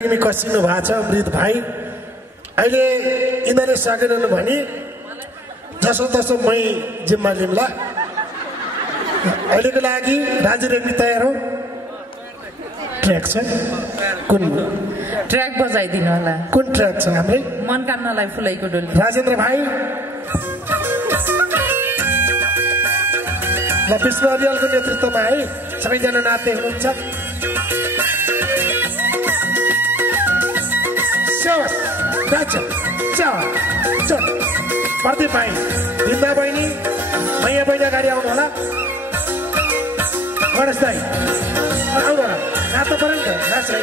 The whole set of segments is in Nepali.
कसिनु भएको छ मृत भाइ अहिले यिनीहरूले सकेनन् भने जसो तसो मै जिम्मा लिम्ला। अहिलेको लागि राजु रेग्मी तयार हो? ट्र्याक छ कुन ट्र्याक बजाइदिनु होला? कुन ट्र्याक छ हाम्रै? मनकामनालाई फुलैको डोली। राजेन्द्र भाइ ल विष्णु अरियालको नेतृत्वमा है सबैजना नाच्दै हुनुहुन्छ। प्रदीप भाइ बिन्दा बहिनी मैया बहिनी अगाडि आउनु होला। गणेश दाई आउनु होला, नाच्नु पऱ्यो नि त, नाच है।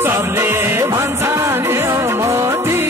सबले भन्छन् यो मोटी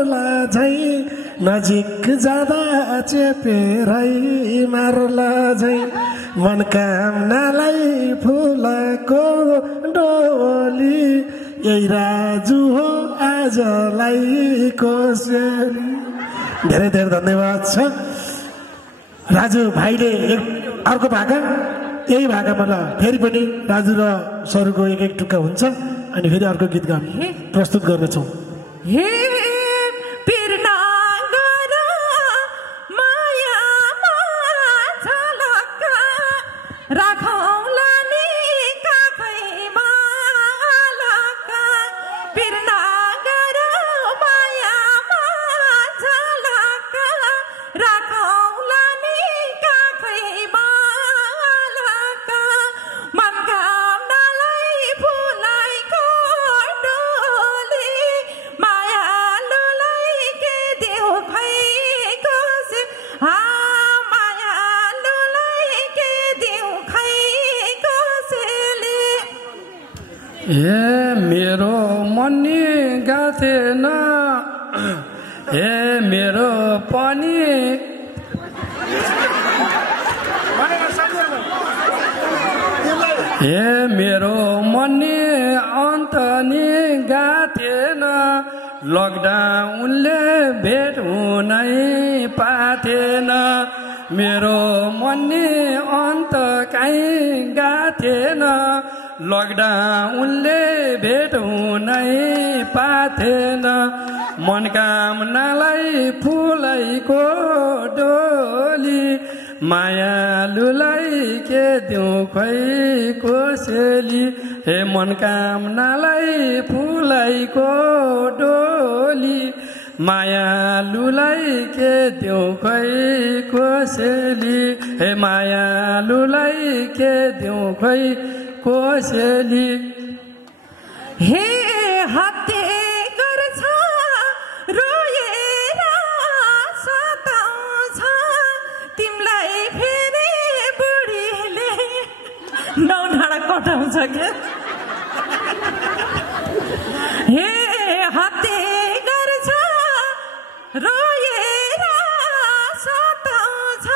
मार्ला झै नजिक जाँदा चेपेरै मार्ला झै मनकामनालाई फुलको डोली यही राजु हो आजलाई कोसेली। धेरै धेरै धन्यवाद छ राजु भाइले। अर्को भाका यही भाकामा ल फेरि पनि राजु र सरुको एक एक टुक्का हुन्छ अनि फेरि अर्को गीत गाउने प्रस्तुत गर्नेछौँ। मेरो मन्नी गाथेन मेरो पनि मेरो मन्नी अन्त नि गाथेन लकडाउनले भेट हुनै पाथेन मेरो मन्नी अन्त कहीँ गाथेन लकडाउनले भेट हुनै पाथेन मनकामनालाई फुलैको डोली मायालुलाई के दिउँ खै कोसेली हे मनकामनालाई फुलैको डोली मायालुलाई के दिउँ खै कोसेली हे मायालुलाई के दिउँ खै कोसेली। हे हत्ते गर्छ रोएर सताउँछ तिमीलाई फेरि बुढीले नौडाँडा कटाउँछ के हे हत्ते गर्छ रोएर सताउँछ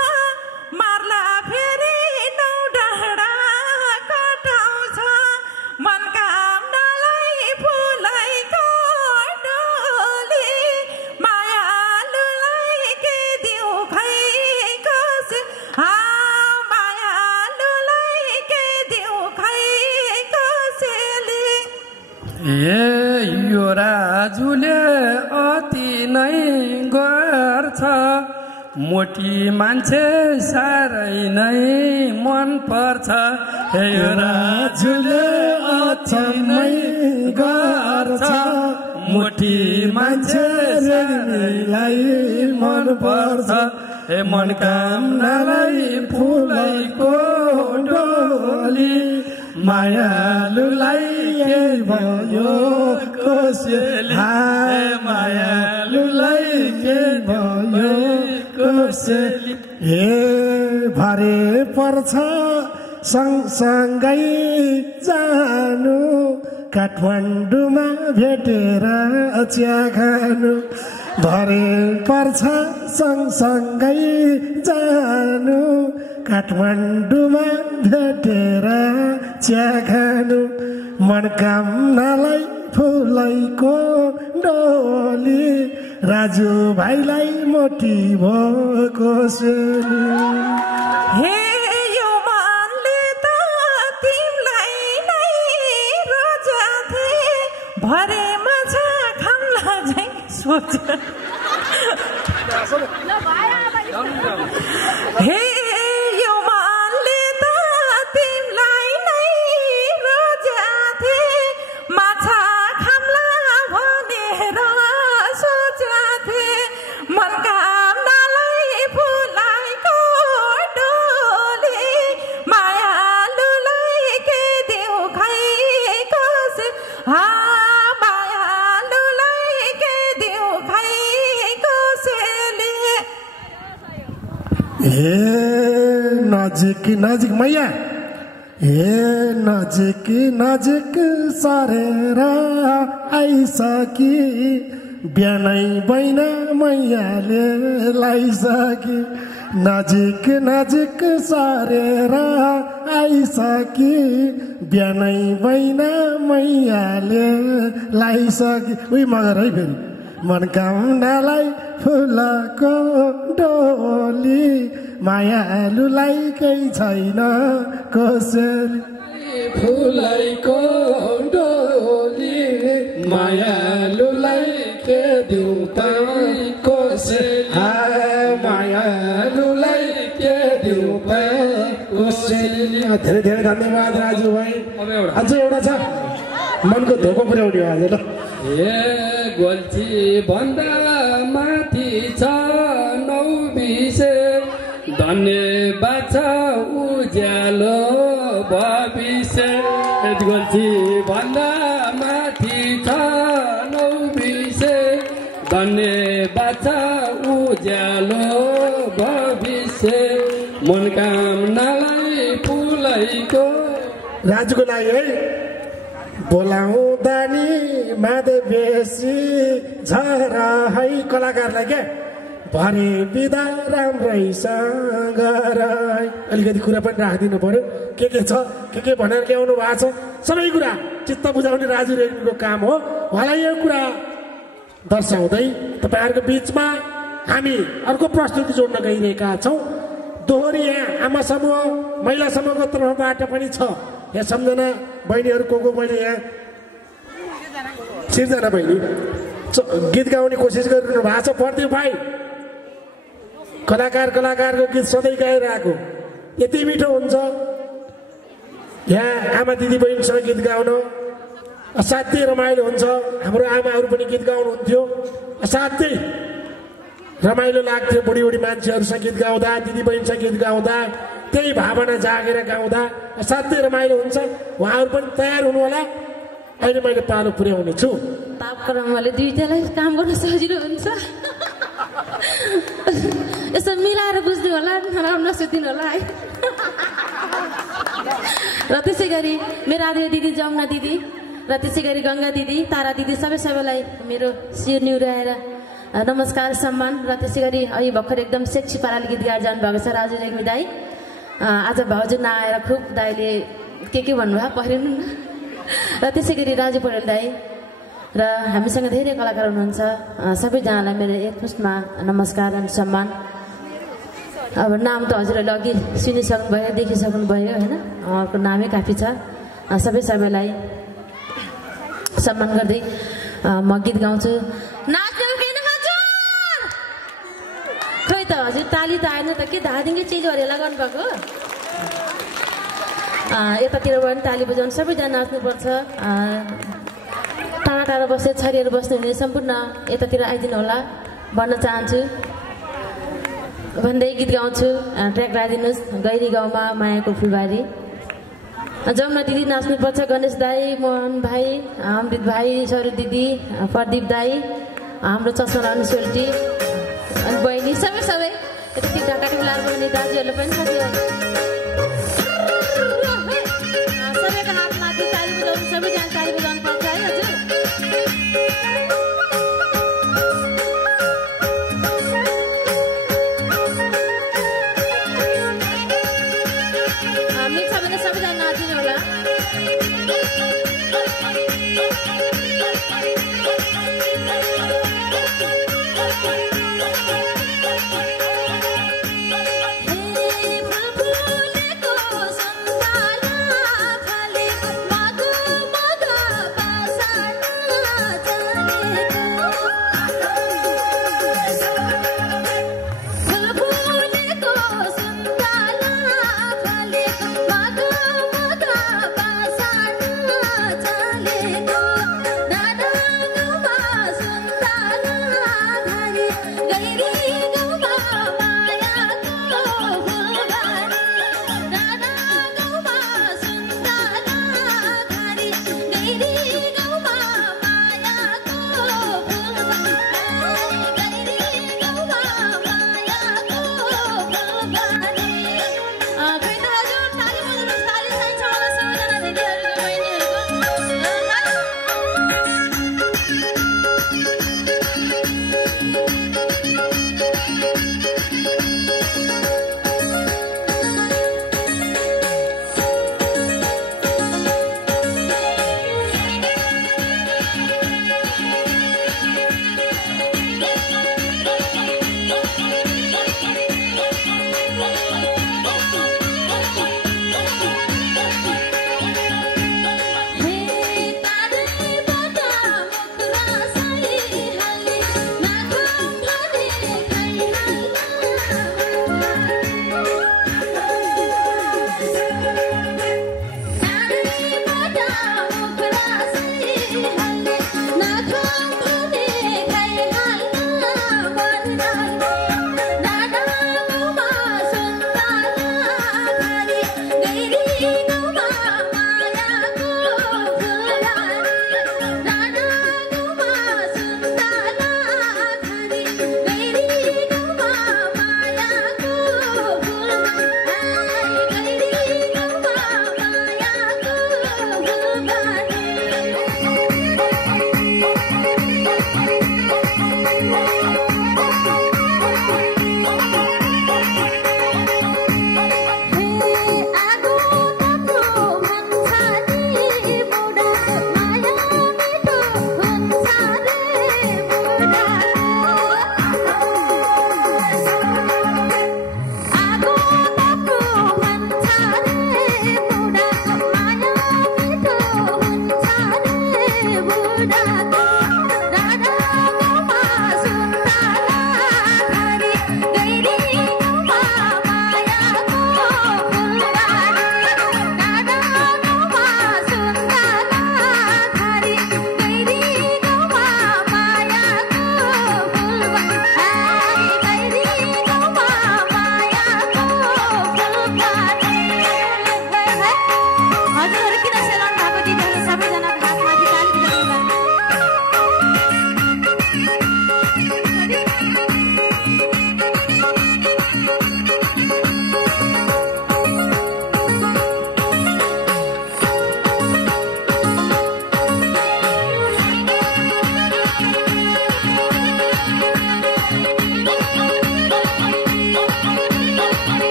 मार्ला फेरि नौडाँडा कटाउँछ मनकामनालाई फुलैको डोली मायालुलाई के दिउँ खै कोसे मायालुलाई के दिउँ खै कोसेली। यो राजुले अति नै गर्छ मोटी मान्छे साह्रै नै मन पर्छ यो राजुले अचम्मै गर्छ मोटी मान्छे साह्रै मन पर्छ हे मनकामनालाई फुलैको डोली मायालुलाई के भयो कोसेली मायालुलाई के भयो कोसेली। हे भरे पर्छ सँगसँगै जानु काठमाडौँमा भेटेर चिया खानु भरे पर्छ सँगसँगै जानु काठमाडौँमा भेटेर चिया खानु मनकामनालाई फुलैको डोली राजु भाइलाई मोटी भएको सेली। हे यो मनले त तिमीलाई नै रोजाथे भरे माछा खाम्ला झै सोच हे यो मनले त तिमीलाई नै रोजाथे माछा खाम्ला भनेर सोचाथे मनकामनालाई फुलैको डोली मायालुलाई के दिउँ खै कोसे मायालुलाई के दिउँ खै कोसेली। हे नजिक नजिक मैया हे नजिक नजिक सरेर आइसकी बिहानै बैन मैयाले लाइसकी नजिक नजिक सरेर आइसकी बिहानै बैन मैयाले लाइसकी उही मगर है फेरि मनकामनालाई फुलको डोली मायालुलाई केही छैन कसरी फुलैको डोली मायालुलाई के दिउँ त कसरी मायालुलाई के दिउँ त कसरी। धेरै धेरै धन्यवाद राजु भाइ। अझ एउटा छ मनको धोको पुर्याउने हो आज ल। ए गोल्छी भन्दा माथि छ नौ बिसे धन्यवाद छ उज्यालो भविष्य। गोल्छी भन्दा माथि छ नौ बिसे धन्यवाद छ उज्यालो भविष्य मनकामनालाई फुलैको। राजुको लागि है बोलाउँदा नि मादे बेसी झरा है कलाकारलाई क्या भरे बिदा राम्रैसँग अलिकति कुरा पनि राखिदिनु पर्यो के छ के भनेर ल्याउनु भएको छ सबै कुरा चित्त बुझाउने राजु रेग्मीको काम हो। उहाँलाई यो कुरा दर्शाउँदै तपाईँहरूको बिचमा हामी अर्को प्रस्तुति जोड्न गइरहेका छौँ। दोहोरी यहाँ आमा समूह महिला समूहको तर्फबाट पनि छ। यहाँ सम्झना बहिनीहरू को मैले यहाँ सिर्जना बहिनी गीत गाउने कोसिस गरिरहनु भएको छ। प्रदीप भाइ कलाकारको गीत सधैँ गाइरहेको यति मिठो हुन्छ। यहाँ आमा दिदी बहिनीसँग गीत गाउन असाध्यै रमाइलो हुन्छ। हाम्रो आमाहरू पनि गीत गाउनुहुन्थ्यो असाध्यै रमाइलो लाग्थ्यो। बुढी मान्छेहरूसँग गीत गाउँदा दिदी बहिनीसँग गीत गाउँदा त्यही भावना जागेर गाउँदा असाध्यै रमाइलो हुन्छ। उहाँहरू पनि तयार हुनु होला। अहिले मैले पालो पुर्याउने छु। तापक्रमले दुईटालाई काम गर्न सजिलो हुन्छ। यसो मिलाएर बुझ्नु होला नराम्रो नसोचिदिनु होला है। र त्यसै गरी मेरो आदि दिदी जमुना दिदी र त्यसै गरी गङ्गा दिदी तारा दिदी सबैलाई मेरो शिर निहुराएर नमस्कार सम्मान। र त्यसै गरी अहिले भर्खर एकदम सेक्सी पाराले गीत गाएर जानुभएको छ राजु रेग्मी दाई। आज भाउजू नआएर खुब दाईले के भन्नुभयो पहिरिनु न। र त्यसै गरी राजु पौडेल दाई र हामीसँग धेरै कलाकार हुनुहुन्छ सबैजनालाई मेरो एकमुष्टमा नमस्कार अनि सम्मान। अब नाम त हजुरहरूले अघि सुनिसक्नुभयो देखिसक्नुभयो होइन उहाँको नामै काफी छ। सबैलाई सम्मान गर्दै म गीत गाउँछु। खै त हजुर ताली त आएन त के धादिङे चेलीहरू हेला गर्नुभएको यतातिर पनि ताली बजाउनु सबैजना नाच्नुपर्छ। टाढा टाढा बस्ने छरीहरू बस्नुहुने सम्पूर्ण यतातिर आइदिनु होला भन्न चाहन्छु भन्दै गीत गाउँछु। ट्र्याक लगाइदिनुहोस् गैरी गाउँमा मायाको फुलबारी। जमुना दिदी नाच्नुपर्छ गणेश दाई मोहन भाइ अमृत भाइ सरू दिदी प्रदीप दाई हाम्रो चस्मा लाउने सोल्टी अनि बहिनी सबै यति ढाका ठुलाहरू बनाउने दाजुहरूले पनि सबैको हातमाथि ताली बजाउनु सबैजना ताली बजाउनु पर्छ है हजुर। मिल्छ भने सबैजना नाचिदिनु होला। फुलेको सन्ताला फले मधु मधु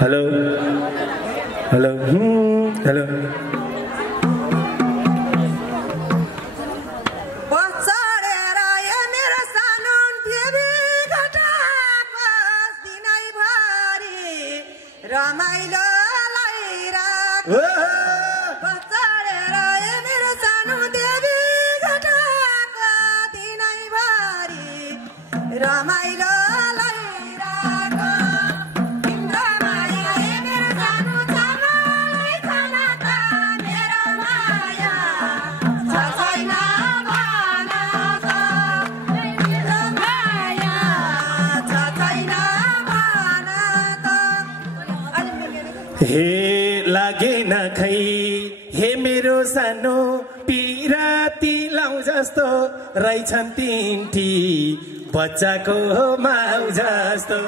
हेलो हेलो हेलो हे लागे न खै हे मेरो सानो पिराती लाउ जस्तो रहेछन् तिनटी बच्चाको माउ जस्तो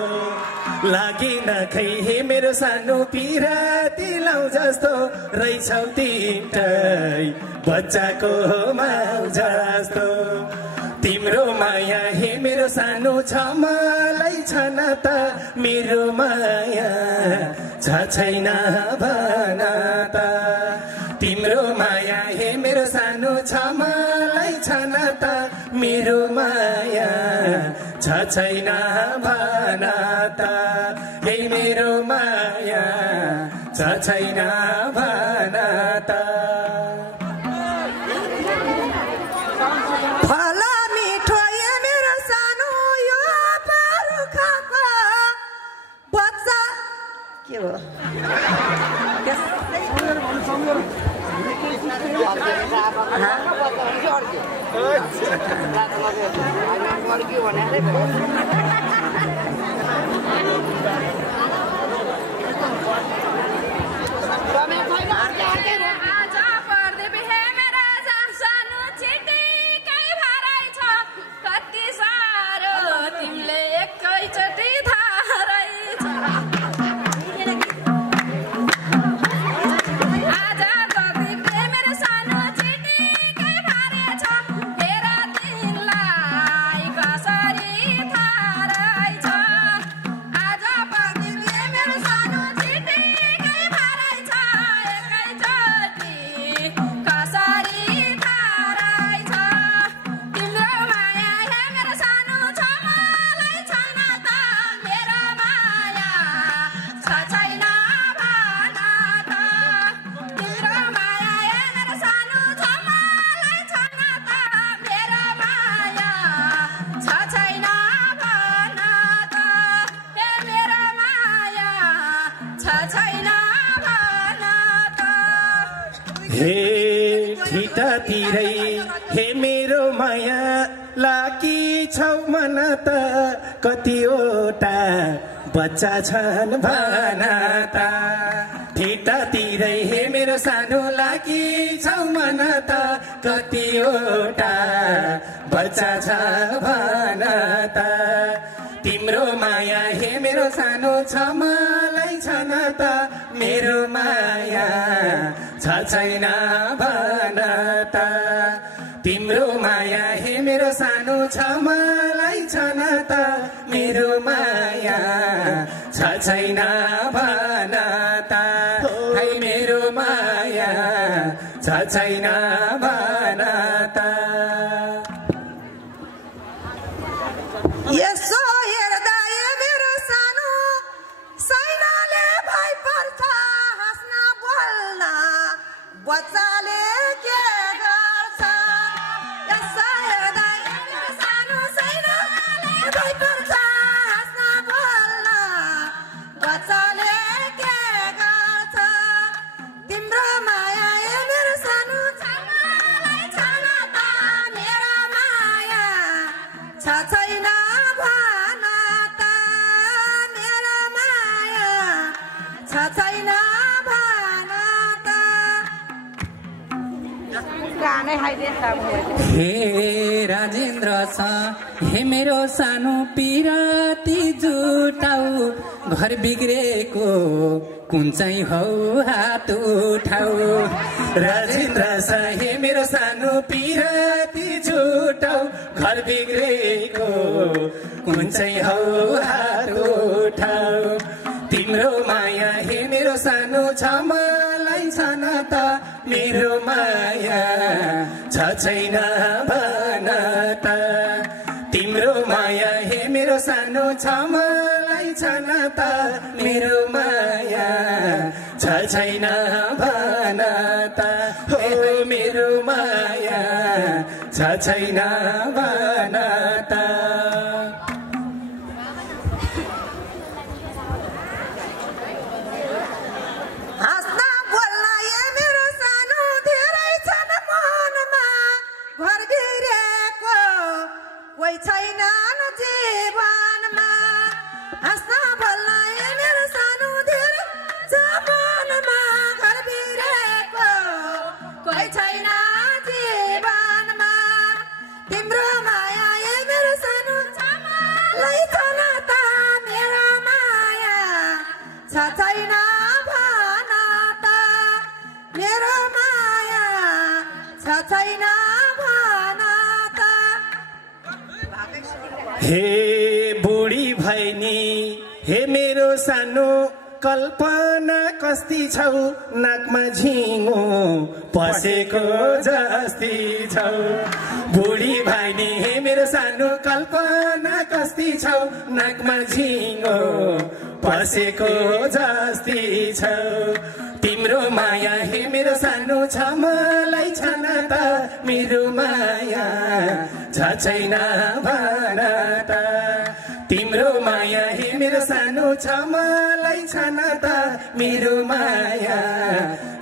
लागे न खै हे मेरो सानो पिराती लाउ जस्तो रहेछौ तिनटै बच्चाको माउ जस्तो तिम्रो माया हे मेरो सानो छ मलाई छन त मेरो माया छ छैन भन त तिम्रो माया हे मेरो सानो छ मलाई छन त मेरो माया छ छैन भन त हे मेरो माया छ छैन भन त हे ठिटातिरै हे मेरो माया लाकी छौ मन त कतिवटा बच्चा छन् भन त ठिटातिरै हे मेरो सानो लाकी छौ मन त कतिवटा बच्चा छ भन त तिम्रो माया हे मेरो सानो छ मलाई छन त मेरो माया छ छैन भन त तिम्रो माया हे मेरो सानो छ मलाई छन त मेरो माया छ छैन भन त है मेरो माया छ छैन भन त यसो हेर्दा मेरो सानो सैनाले भइ पर्छ हाँस्न बोल्न बच्चाले के गर्छ यसो हेर्दा मेरो सानो सैनाले भइ पर्छ हाँस्न बोल्न बच्चाले के गर्छ तिम्रो माया मेरो सानो छ मलाई छन त मेरो माया छ छैन भन त मेरो माया छ छैन भन त हे राजेन्द्र छ हे मेरो सानो पिराती जुटाउ घर बिग्रेको कुन चाहिँ हौ हात उठाउ राजेन्द्र छ हे मेरो सानो पिराती जुटाउ घर बिग्रेको कुन चाहिँ हौ हात उठाउ तिम्रो माया छ मलाई छन त मेरो माया छ छैन भन त तिम्रो माया हे मेरो सानो छ मलाई छन त मेरो माया छ छैन भन त हो मेरो माया छ छैन भन त छैन जीवनमा हाँस्न बोल्न मेरो सानो धेरै जमानमा घर बिरेको कोही छैन जीवनमा तिम्रो माया मेरो सानो छामालाई छन त मेरो माया छ छैन भन त मेरो माया छ छैन हे बुढी भैनी हे मेरो सानो कल्पना कस्ती छौ नाकमा झिङो पसेको जस्ती छौ बुढी भैनी हे मेरो सानो कल्पना कस्ती छौ नाकमा झिङो पसेको जस्ती छौ तिम्रो माया हे मेरो सानो छ मलाई छन त मेरो माया छ छैन भन त तिम्रो माया हे मेरो सानो छ मलाई छन त मेरो माया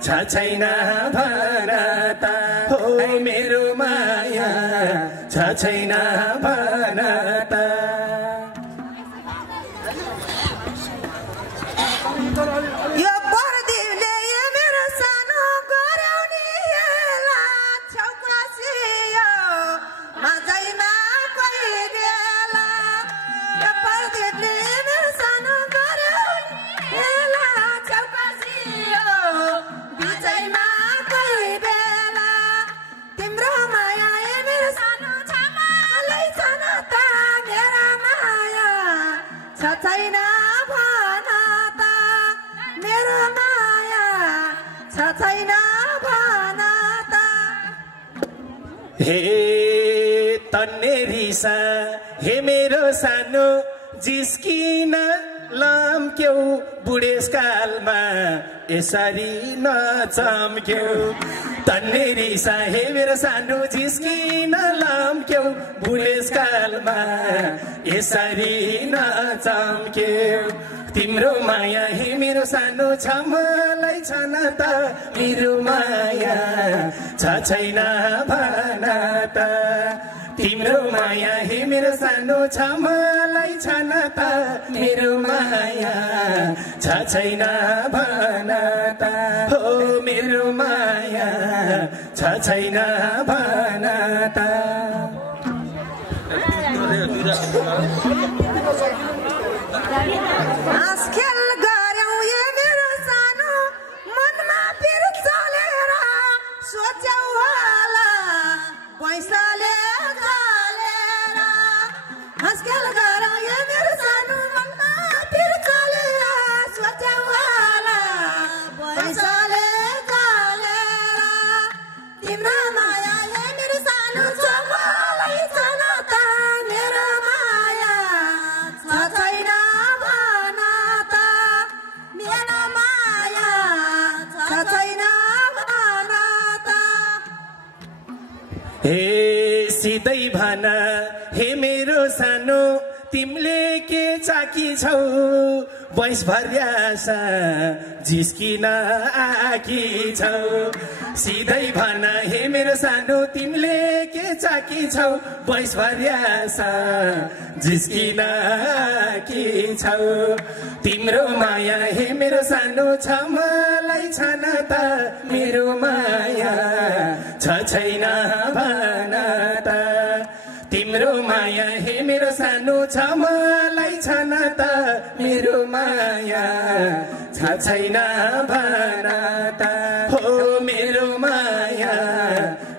छ छैन भन त हो मेरो माया छ छैन भन त यो परदेवले मेरो सानो गराउने हेला छौकासियो माझैमा कोही बेला यो परदेवले मेरो सानो गराउने हेला छौकासियो बिचैमा कोही बेला तिम्रो माया मेरो सानो छामालाई छन त मेरो माया छ छैन भन त मेरो माया छ छैन भन त हे तन्नेरिसा हे मेरो सानो जिस्किन लम्क्यौ बुढेसकालमा यसरी नचम्क्यौ तन्नेरिसा हे मेरो सानो जिस्किन लम्क्यौ बुढेसकालमा यसरी नचम्क्यौ तिम्रो माया हे मेरो सानो छ मलाई छन त मेरो माया छ छैन भन त तिम्रो माया हे मेरो सानो छ मलाई छन त मेरो माया छ छैन भन त हो मेरो माया छ छैन भन त हाँस खेल गर्यौं मेरो सानो मनमा पिर चलेर सोच्यौ होला पैसाले चलेर हाँस खेल गर्यौं मेरो सानो मनमा पिर चलेर सोच्यौ होला पैसाले चलेर तिम्रो माया मेरो सानो छ मलाई छन त मेरो माया छ छैन भन त मेरो माया छ छैन भन त हे सिधै भन हे मेरो सानो तिमीले के चाकी छौ बैस भर्यासा जिस्किन आकी छौ सिधै भन हे मेरो सानो तिमीले के चाकी छौ बैस भर्यासा जिस्किन आकी छौ तिम्रो माया हे मेरो सानो छ मलाई छन त मेरो माया छ छैन भन त तिम्रो माया हे मेरो सानो छ मलाई छन त मेरो माया छ छैन भन त हो मेरो माया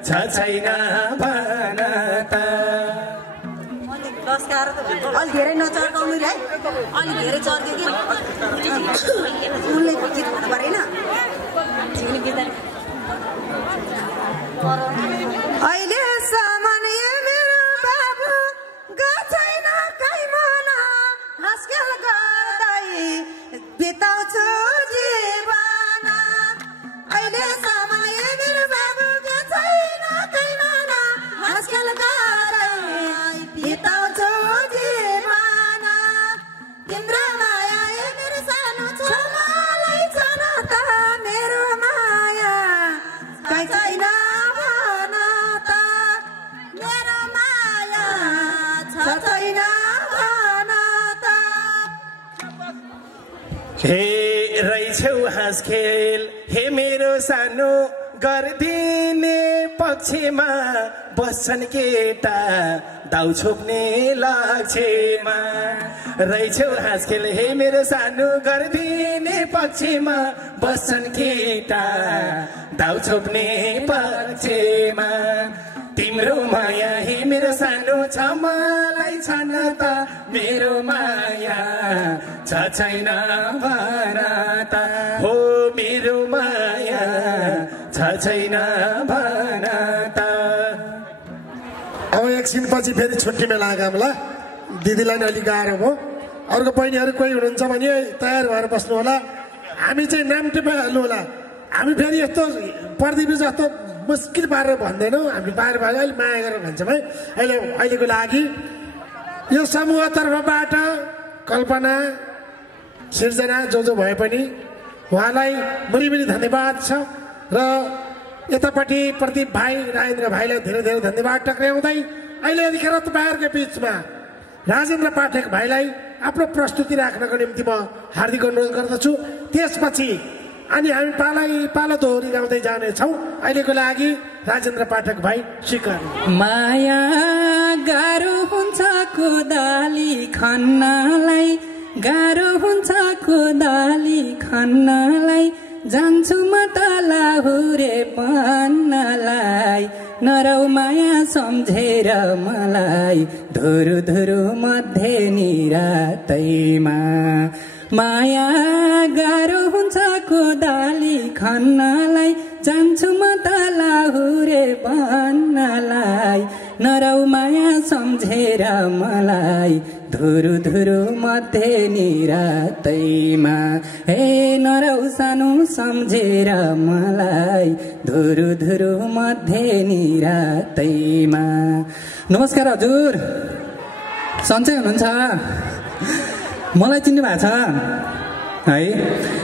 छ छैन भन त नमस्कार अलि धेरै नचर्काउनु रे अलि धेरै चर्क्यो कि उनले गीत भन्नु परेन अहिलेसम्म मेरो बाबु गएन कहीँ मन हाँसखेल गर्दै बिताउँछु जीवन अहिलेसम्म मेरो बाबु गएन कहीँ मन हाँसखेल गर्दै बिताउँछु जीवन तिम्रो माया मेरो सानो छ मलाई छन त मेरो माया कहीँ छैन भन त मेरो माया छ छैन भन त हे रहेछौ हाँस खेल हे मेरो सानो गरिदिने पक्षमा बस्छन् केटा दाउ छोप्ने लक्ष्यमा रहेछौ हाँस खेल हे मेरो सानो गरिदिने पक्षमा बस्छन् केटा दाउ छोप्ने पक्षमा तिम्रो माया हे मेरो सानो छ मलाई छन त मेरो माया छ छैन भन त हो मेरो माया छ छैन भन त अब एकछिनपछि फेरि छुट्टीमा लागौँला दिदीलाई नि अलिक गाह्रो भयो अर्को बहिनीहरू कोही हुनुहुन्छ भने तयार भएर बस्नु होला हामी चाहिँ नाम टिपाइहाल्नु होला हामी फेरि यस्तो प्रदीप जस्तो मुस्किल पारेर भन्दैनौँ हामी पारेर अलिक माया गरेर भन्छौँ है अहिलेको लागि यो समूह तर्फबाट कल्पना सिर्जना जो भए पनि उहाँलाई मुरी धन्यवाद छ र यतापट्टि प्रदीप भाइ राजेन्द्र भाइलाई धेरै धेरै धन्यवाद टक्राउँदै अहिले यतिखेर तपाईँहरूको बिचमा राजेन्द्र पाठक भाइलाई आफ्नो प्रस्तुति राख्नको निम्ति म हार्दिक अनुरोध गर्दछु त्यसपछि अनि हामी पालो दोहोरी गाउँदै जानेछौँ अहिलेको लागि राजेन्द्र पाठक भाइ स्वीकार माया गाह्रो हुन्छ कोदाली खन्नलाई गाह्रो हुन्छ कोदाली खन्नलाई जान्छु म त लाहुरे पन्नलाई नरौ माया सम्झेर मलाई धुरु धुरु मध्य निरातैमा माया गाह्रो हुन्छ कोदाली खन्नलाई जान्छु म त लाहुरे पन्नलाई नरौ माया सम्झेर मलाई धुरु धुरु मध्य निरातैमा हे नरौ सानो सम्झेर मलाई धुरु धुरु मध्य निरातैमा। नमस्कार हजुर, सन्चै हुनुहुन्छ? मलाई चिन्नु भएको छ है?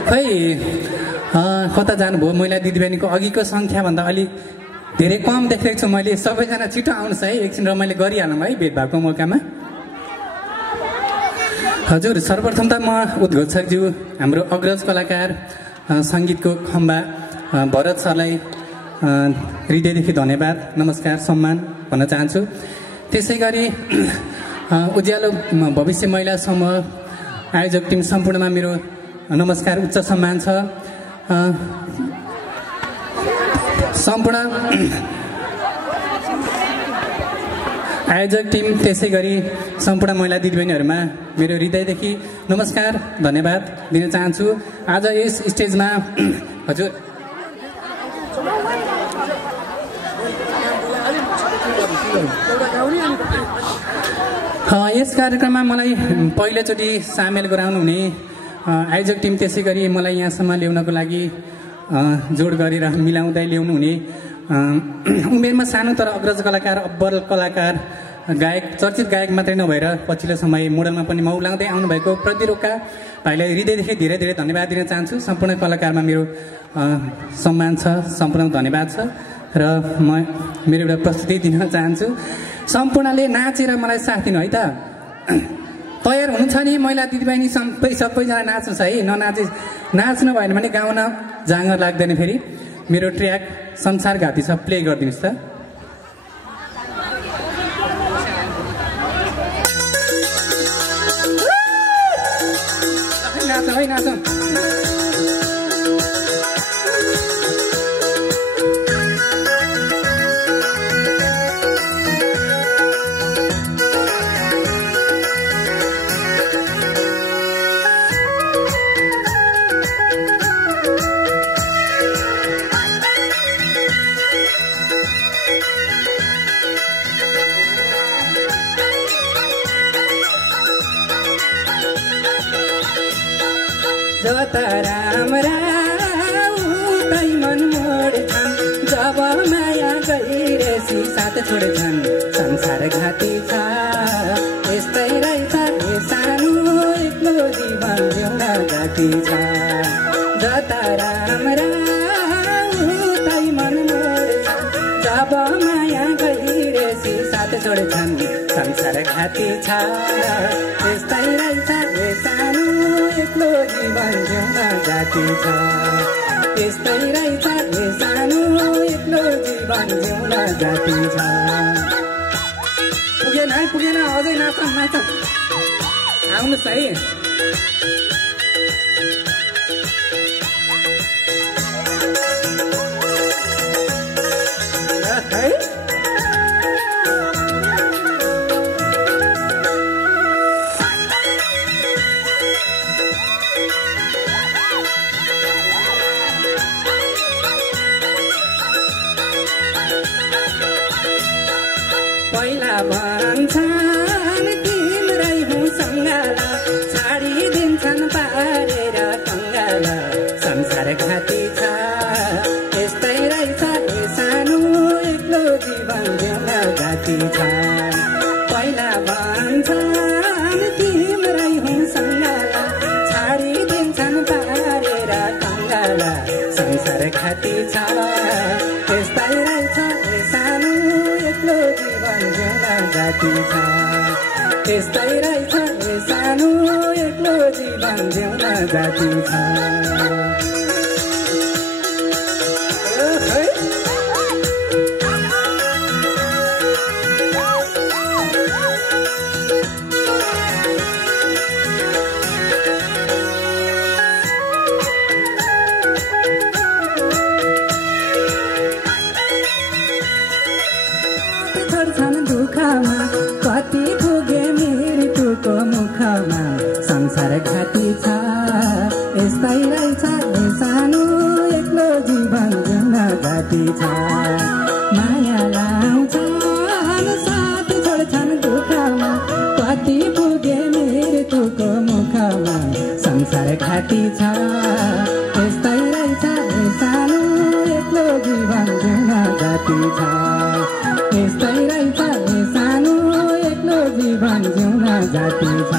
खै कता जानुभयो? महिला दिदीबहिनीको अघिको सङ्ख्याभन्दा अलिक धेरै कम देखेको छु मैले। सबैजना छिटो आउनुहोस् है, एकछिन रमाइलो गरिहालौँ है भेटभावको मौकामा। हजुर, सर्वप्रथम त म उद्घोषकज्यू हाम्रो अग्रज कलाकार सङ्गीतको खम्बा भरत सरलाई हृदयदेखि धन्यवाद, नमस्कार, सम्मान भन्न चाहन्छु। त्यसै गरी उज्यालो भविष्य महिला समूह आयोजक टिम सम्पूर्णमा मेरो नमस्कार, उच्च सम्मान छ। सम्पूर्ण आयोजक टिम त्यसै गरी सम्पूर्ण महिला दिदीबहिनीहरूमा मेरो हृदयदेखि नमस्कार, धन्यवाद दिन चाहन्छु। आज यस स्टेजमा हजुर यस कार्यक्रममा मलाई पहिलोचोटि सामेल गराउनु हुने आयोजक टिम त्यसै गरी मलाई यहाँसम्म ल्याउनको लागि जोड गरेर मिलाउँदै ल्याउनु हुने उमेरमा सानो तर अग्रज कलाकार, अब्बल कलाकार, गायक, चर्चित गायक मात्रै नभएर पछिल्लो समय मोडलमा पनि मौलाउँदै आउनुभएको प्रतिरोका भाइलाई हृदयदेखि धेरै धेरै धन्यवाद दिन चाहन्छु। सम्पूर्ण कलाकारमा मेरो सम्मान छ, सम्पूर्ण धन्यवाद छ र म मेरो एउटा प्रस्तुति दिन चाहन्छु। सम्पूर्णले नाचेर मलाई साथ दिनु है त। तयार हुनुहुन्छ नि महिला दिदीबहिनी? सबैजना नाच्नुहोस् है, नाच्नु भएन भने गाउन जाँगर लाग्दैन। फेरि मेरो ट्र्याक संसारघाती छ, प्ले गरिदिनुहोस् त। नाच है, नाच। जता राम्रा उतै मन मोड्छन् जब माया गइरेसी साथ छोड्छन् संसार घाती छ यस्तै रहेछ यो सानो एक्लो जीवन जिउन जाति छ जता राम्रा उतै मन मोड्छन् जब माया गइरेसी साथ छोड्छन् संसार घाती छ यस्तै रहेछ यो सानो एक्लो जीवन जिउन जाति छ यस्तै रहेछ यो सानो एक्लो जीवन जिउन जाति छ पुगेन अझै नाच्छौँ आउनुहोस् है पहिला भन्छन् तिम्रै हुँ सङ्गाला छाडिदिन्छन् पारेर कङ्गाला संसार घाती छ यस्तै रहेछ यो सानो एक्लो जीवन जिउन जाति छ पहिला भन्छन् तिम्रै हुँ सङ्गाला छाडिदिन्छन् पारेर कङ्गाला संसार घाती छ यस्तै रहेछ यो सानो एक्लो जीवन जिउन जाति छ यस्तै रहेछ यो सानो एक्लो जीवन जिउन जाति छ कति पुगे मृत्युको मुखमा संसार घाती छ यस्तै रहेछ यो सानो एक्लो जीवन जिउन जाति छ माया लाउँछन् साथ छोड्छन् दुःखमा कति पुगे मृत्युको मुखमा संसार घाती छ यस्तै रहेछ यो सानो एक्लो जीवन जिउन जाति छ यस्तै रहेछ यो सानो एक्लो जीवन जिउन जाति छ